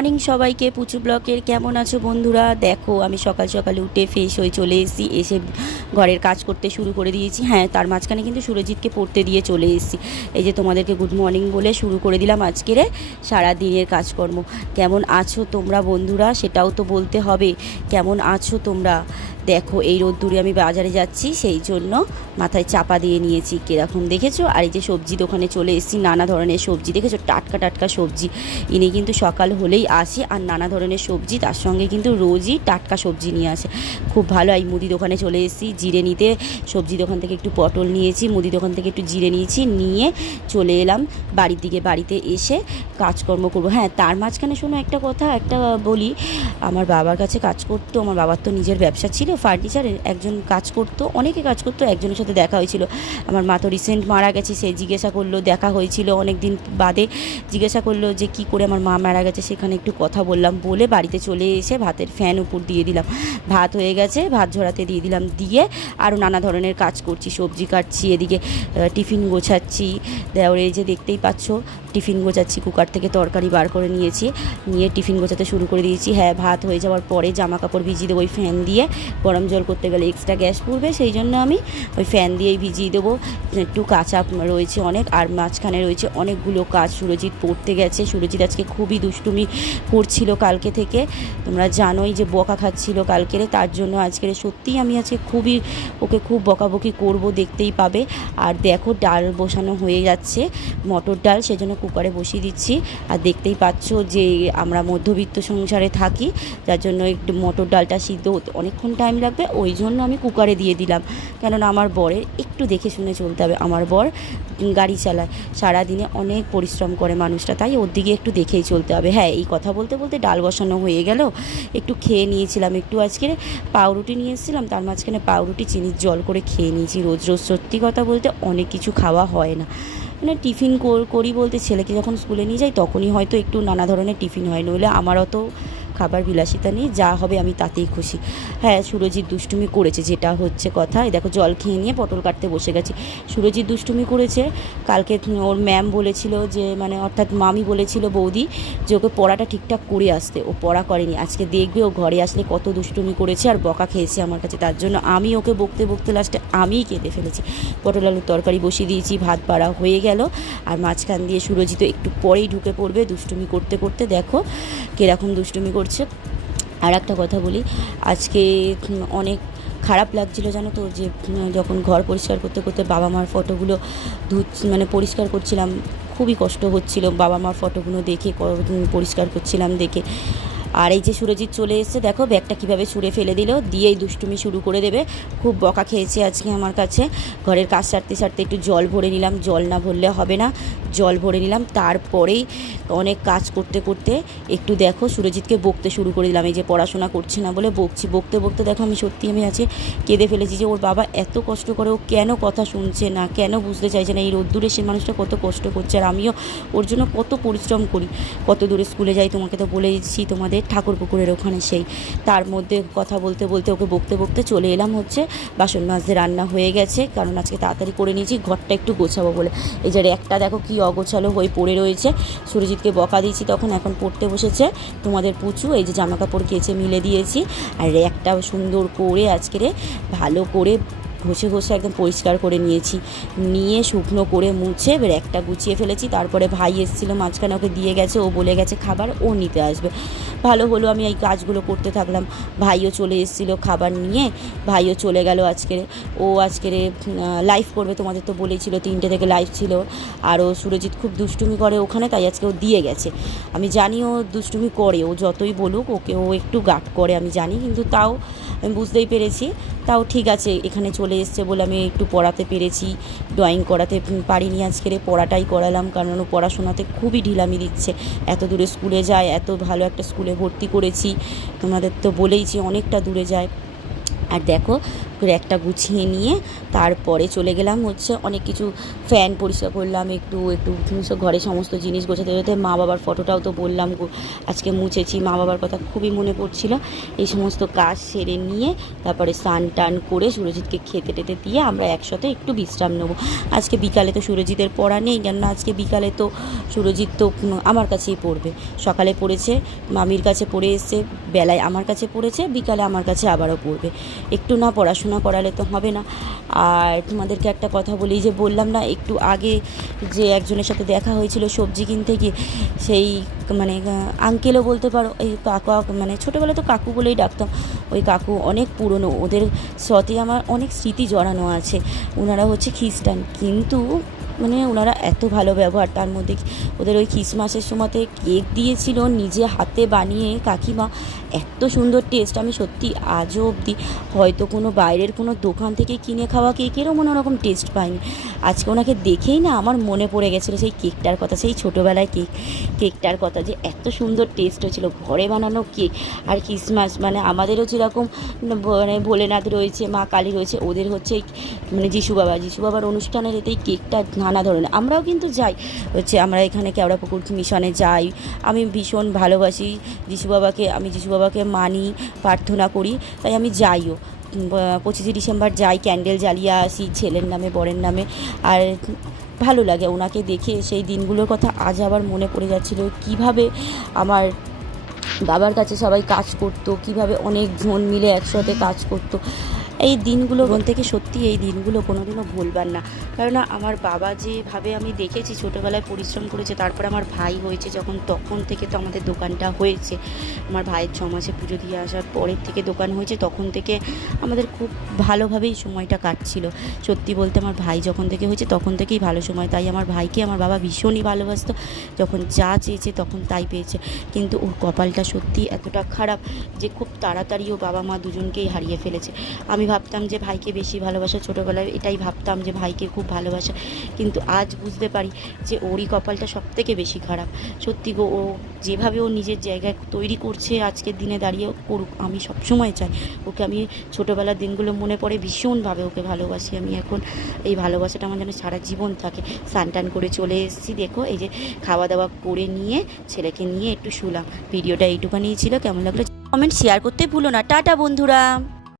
Morning সবাইকে, পুচু ব্লকের কেমন আছো বন্ধুরা? দেখো, আমি সকাল সকালে উঠে ফ্রেশ হয়ে চলে এসেছি, এসে ঘরের কাজ করতে শুরু করে দিয়েছি। হ্যাঁ তার মাঝখানে কিন্তু সুরজিৎকে পড়তে দিয়ে চলে এসেছি। এই যে তোমাদেরকে গুড মর্নিং বলে শুরু করে দিলাম আজকের সারা দিনের কাজকর্ম। কেমন আছো তোমরা বন্ধুরা? সেটাও তো বলতে হবে। কেমন আছো তোমরা? দেখো, এই রোদ্দুরে আমি বাজারে যাচ্ছি, সেই জন্য মাথায় চাপা দিয়ে নিয়েছি। কীরকম দেখেছ? আর এই যে সবজি দোকানে চলে এসেছি, নানা ধরনের সবজি। দেখেছ? টাটকা টাটকা সবজি। ইনি কিন্তু সকাল হলেই আসে আর নানা ধরনের সবজি, তার সঙ্গে কিন্তু রোজই টাটকা সবজি নিয়ে আসে। খুব ভালো, এই মুদি দোকানে চলে এসেছি, জিরে নিতে। সবজি দোকান থেকে একটু পটল নিয়েছি, মুদি দোকান থেকে একটু জিরে নিয়েছি, নিয়ে চলে এলাম বাড়ির দিকে, বাড়িতে এসে কাজকর্ম করব। হ্যাঁ তার মাঝখানে শোনো একটা কথা, একটা বলি, আমার বাবার কাছে কাজ করতো, আমার বাবার তো নিজের ব্যবসা ছিল ফার্নিচারের একজন কাজ করতো, অনেকে কাজ করতো, একজনের সাথে দেখা হয়েছিল। আমার মা তো রিসেন্ট মারা গেছে, সে জিজ্ঞাসা করল, দেখা হয়েছিল অনেক দিন বাদে, জিজ্ঞাসা করল যে কি করে আমার মা মারা গেছে, সেখানে একটু কথা বললাম বলে বাড়িতে চলে এসে ভাতের ফ্যান উপর দিয়ে দিলাম। ভাত হয়ে গেছে, ভাত ঝরাতে দিয়ে দিলাম, দিয়ে আরও নানা ধরনের কাজ করছি, সবজি কাটছি, এদিকে টিফিন গোছাচ্ছি। দেওয়ার এই যে দেখতেই পাচ্ছ, টিফিন গোছাচ্ছি, কুকার থেকে তরকারি বার করে নিয়েছি, নিয়ে টিফিন গোছাতে শুরু করে দিয়েছি। হ্যাঁ ভাত হয়ে যাওয়ার পরে জামা কাপড় ভিজিয়ে দেবো ওই ফ্যান দিয়ে, গরম জল করতে গেলে এক্সট্রা গ্যাস পড়বে, সেই জন্য আমি ওই ফ্যান দিয়েই ভিজিয়ে দেবো। একটু কাঁচা রয়েছে অনেক, আর মাঝখানে রয়েছে অনেকগুলো কাজ, সুরজিৎ পড়তে গেছে। সুরজিৎ আজকে খুবই দুষ্টুমি করছিল কালকে থেকে। তোমরা জানোই যে বকা খাচ্ছিল কালকেরে তার জন্য আজকের সত্যিই আমি আজকে খুবই, ওকে খুব বকাবকি করব, দেখতেই পাবে। আর দেখো ডাল বসানো হয়ে যাচ্ছে, মটর ডাল সেজন্য কুকারে বসিয়ে দিচ্ছি। আর দেখতেই পাচ্ছ যে আমরা মধ্যবিত্ত সংসারে থাকি, যার জন্য একটু মটর ডালটা সিদ্ধ হতে অনেকক্ষণ টাইম লাগবে, ওই জন্য আমি কুকারে দিয়ে দিলাম। কেননা আমার বরের একটু দেখে শুনে চলতে হবে, আমার বর গাড়ি চালায়, সারাদিনে অনেক পরিশ্রম করে মানুষটা, তাই ওর দিকে একটু দেখেই চলতে হবে। হ্যাঁ এই কথা বলতে বলতে ডাল বসানো হয়ে গেল, একটু খেয়ে নিয়েছিলাম, একটু আজকে পাউরুটি নিয়ে এসেছিলাম, তার মাঝখানে পাউরুটি, চিনির জল করে খেয়ে নিয়েছি। রোজ রোজ সত্যি কথা বলতে অনেক কিছু খাওয়া হয় না। মানে টিফিন করি বলতে ছেলেকে যখন স্কুলে নিয়ে যাই, তখনই হয়তো একটু নানা ধরনের টিফিন হয়, নইলে আমার অত খাবার বিলাসিতা নেই, যা হবে আমি তাতেই খুশি। হ্যাঁ সুরজিৎ দুষ্টুমি করেছে, যেটা হচ্ছে কথা। এই দেখো, জল খেয়ে নিয়ে পটল কাটতে বসে গেছি। সুরজিৎ দুষ্টুমি করেছে। কালকে ওর ম্যাম বলেছিল যে মানে অর্থাৎ মামি বলেছিল বৌদি যে, ওকে পড়াটা ঠিকঠাক করে আসতে। ও পড়া করেনি। আজকে দেখবে ও ঘরে আসলে কত দুষ্টুমি করেছে আর বকা খেয়েছে আমার কাছে। তার জন্য আমি ওকে বকতে বকতে লাস্টে আমিই কেঁদে ফেলেছি। পটল আলুর তরকারি বসিয়ে দিয়েছি, ভাত পাড়া হয়ে গেল। আর মাঝখান দিয়ে সুরজিৎ একটু পরেই ঢুকে পড়বে দুষ্টুমি করতে করতে। দেখো, কীরকম দুষ্টুমি করছে। আর একটা কথা বলি, আজকে অনেক খারাপ লাগছিল জানো তো যে, যখন ঘর পরিষ্কার করতে করতে বাবা মার ফটোগুলো ধুচ মানে পরিষ্কার করছিলাম, খুবই কষ্ট হচ্ছিল। বাবা মার ফটোগুলো দেখে, পরিষ্কার করছিলাম দেখে। আর এই যে সুরজিৎ চলে এসেছে, দেখো ব্যাগটা কীভাবে ছুঁড়ে ফেলে দিল, দিয়েই দুষ্টুমি শুরু করে দেবে। খুব বকা খেয়েছে আজকে আমার কাছে। ঘরের কাজ সারতে সারতে একটু জল ভরে নিলাম, জল না ভরলে হবে না। জল ভরে নিলাম, তারপরেই অনেক কাজ করতে করতে একটু দেখো সুরজিৎকে বকতে শুরু করে দিলাম। এই যে পড়াশোনা করছে না বলে বকছি, বকতে বকতে দেখো আমি সত্যি আমি আছে, কেঁদে ফেলেছি যে ওর বাবা এত কষ্ট করে, ও কেন কথা শুনছে না, কেন বুঝতে চাইছে না? এই রোদ্দুরে সে মানুষটা কত কষ্ট করছে, আর আমিও ওর জন্য কত পরিশ্রম করি। কত দূরে স্কুলে যাই তোমাকে তো বলেছি তোমাদের ঠাকুর পুকুরের ওখানে সেই। তার মধ্যে কথা বলতে বলতে ওকে বকতে বকতে চলে এলাম হচ্ছে বাসন মাজতে। রান্না হয়ে গেছে, কারণ আজকে তাড়াতাড়ি করে নিয়েছি, ঘরটা একটু গোছাবো বলে। এই যে একটা দেখো কি অগোছালো হয়ে পড়ে রয়েছে। সুরজিৎকে বকা দিয়েছি তখন, এখন পড়তে বসেছে। তোমাদের পুচু, এই যে জামা কাপড় কেচে মিলে দিয়েছি। আর র্যাকটাও সুন্দর করে আজকে ভালো করে ঘষে ঘষে একদম পরিষ্কার করে নিয়েছি। নিয়ে শুকনো করে মুছে র্যাকটা গুছিয়ে ফেলেছি। তারপরে ভাই এসেছিল, মাঝখানে ওকে দিয়ে গেছে, ও বলে গেছে খাবার ও নিতে আসবে। ভালো হলো, আমি এই কাজগুলো করতে থাকলাম। ভাইও চলে এসেছিল খাবার নিয়ে। ভাইও চলে গেল আজকের ও আজকের লাইভ করবে তোমাদের তো বলেছিল তিনটে থেকে লাইভ ছিল। আর ও সুরজিৎ খুব দুষ্টুমি করে ওখানে, তাই আজকে ও দিয়ে গেছে। আমি জানি ও দুষ্টুমি করে, ও যতই বলুক, ওকে ও একটু গাট করে, আমি জানি। কিন্তু তাও আমি বুঝতেই পেরেছি। তাও ঠিক আছে, এখানে চলে এসছে বলে আমি একটু পড়াতে পেরেছি। ড্রয়িং করাতে পারিনি আজকের পড়াটাই করালাম কারণ পড়াশোনাতে খুবই ঢিলামি দিচ্ছে। এত দূরে স্কুলে যায়, এত ভালো একটা স্কুলে ভর্তি করেছি। তোমাদের তো বলেইছি অনেকটা দূরে যায়। আর দেখো র্যাকটা গুছিয়ে নিয়ে তারপরে চলে গেলাম হচ্ছে অনেক কিছু ফ্যান পরিষ্কার করলাম, একটু একটু ঘরে সমস্ত জিনিস গোছাতে গোছাতে মা বাবার ফটোটাও তো বললাম আজকে মুছেছি। মা বাবার কথা খুবই মনে পড়ছিল। এই সমস্ত কাজ সেরে নিয়ে তারপরে স্নান টান করে সুরজিৎকে খেতে টেতে দিয়ে আমরা একসাথে একটু বিশ্রাম নেব। আজকে বিকালে তো সুরজিতের পড়া নেই, কেননা আজকে বিকালে তো সুরজিৎ তো আমার কাছেই পড়বে। সকালে পড়েছে, মামির কাছে পড়ে এসছে, বেলায় আমার কাছে পড়েছে, বিকালে আমার কাছে আবারও পড়বে। একটু না পড়াশোনা করালে তো হবে না। আর তোমাদেরকে একটা কথা বলি যে, বললাম না, একটু আগে যে একজনের সাথে দেখা হয়েছিল সবজি কিনতে গিয়ে, সেই মানে আঙ্কেলও বলতে পারো, এই কাকা মানে ছোটোবেলায় তো কাকু বলেই ডাকতাম, ওই কাকু অনেক পুরনো, ওদের সাথে আমার অনেক স্মৃতি জড়ানো আছে। ওনারা হচ্ছে খ্রিস্টান। কিন্তু মানে ওনারা এত ভালো ব্যবহার, তার মধ্যে ওদের ওই খ্রিসমাসের সময়তে কেক দিয়েছিল, নিজে হাতে বানিয়ে কাকিমা এত সুন্দর টেস্ট আমি সত্যি আজও অবধি হয়তো কোনো বাইরের কোনো দোকান থেকে কিনে খাওয়া কেকেরও মনে ওরকম টেস্ট পাইনি। আজকে ওনাকে দেখেই না আমার মনে পড়ে গেছিল সেই কেকটার কথা, সেই ছোটোবেলায় কেক কেকটার কথা যে এত সুন্দর টেস্ট হয়েছিল, ঘরে বানানো কেক আর ক্রিসমাস মানে আমাদেরও যেরকম মানে ভোলেনাথ রয়েছে, মা কালী রয়েছে, ওদের হচ্ছে মানে যিশু বাবা, যিশু বাবার অনুষ্ঠানের এতেই কেকটা নানা ধরনের। আমরাও কিন্তু যাই, হচ্ছে আমরা এখানে কেওড়া পুকুর মিশনে যাই, আমি ভীষণ ভালোবাসি যিশু বাবাকে, আমি যিশু বাবাকে মানি, প্রার্থনা করি, তাই আমি যাইও। পঁচিশে ডিসেম্বর যাই, ক্যান্ডেল জ্বালিয়ে আসি ছেলের নামে, বরের নামে। আর ভালো লাগে ওনাকে দেখে, সেই দিনগুলোর কথা আজ আবার মনে পড়ে যাচ্ছিল, কীভাবে আমার বাবার কাছে সবাই কাজ করতো, কীভাবে অনেকজন মিলে একসাথে কাজ করতো। এই দিনগুলো মন থেকে সত্যি এই দিনগুলো কোনোদিনও ভুলবার না। কেননা আমার বাবা যেভাবে আমি দেখেছি, ছোটোবেলায় পরিশ্রম করেছে, তারপর আমার ভাই হয়েছে যখন, তখন থেকে তো আমাদের দোকানটা হয়েছে। আমার ভাইয়ের ছ মাসে পুজো দিয়ে আসার পরের থেকে দোকান হয়েছে, তখন থেকে আমাদের খুব ভালোভাবেই সময়টা কাটছিল। সত্যি বলতে আমার ভাই যখন থেকে হয়েছে, তখন থেকেই ভালো সময়, তাই আমার ভাইকে আমার বাবা ভীষণই ভালোবাসতো। যখন যা চেয়েছে তখন তাই পেয়েছে। কিন্তু ওর কপালটা সত্যি এতটা খারাপ যে খুব তাড়াতাড়ি ও বাবা মা দুজনকেই হারিয়ে ফেলেছে। আমি ভাবতাম যে ভাইকে বেশি ভালোবাসা, ছোটোবেলায় এটাই ভাবতাম যে ভাইকে খুব ভালোবাসা। কিন্তু আজ বুঝতে পারি যে ওরই কপালটা সব থেকে বেশি খারাপ। সত্যি গো, ও যেভাবে ও নিজের জায়গায় তৈরি করছে, আজকের দিনে দাঁড়িয়ে করুক, আমি সবসময় চাই। ওকে আমি ছোটোবেলার দিনগুলো মনে পড়ে ভীষণভাবে ওকে ভালোবাসি। আমি এখন এই ভালোবাসাটা আমার যেন সারা জীবন থাকে। টান করে চলে এসেছি, দেখো, এই যে খাওয়া দাওয়া করে নিয়ে ছেলেকে নিয়ে একটু শুলাম। ভিডিওটা এইটুখানি ছিল। কেমন লাগল? কমেন্ট শেয়ার করতে ভুলো না। টাটা, বন্ধুরা।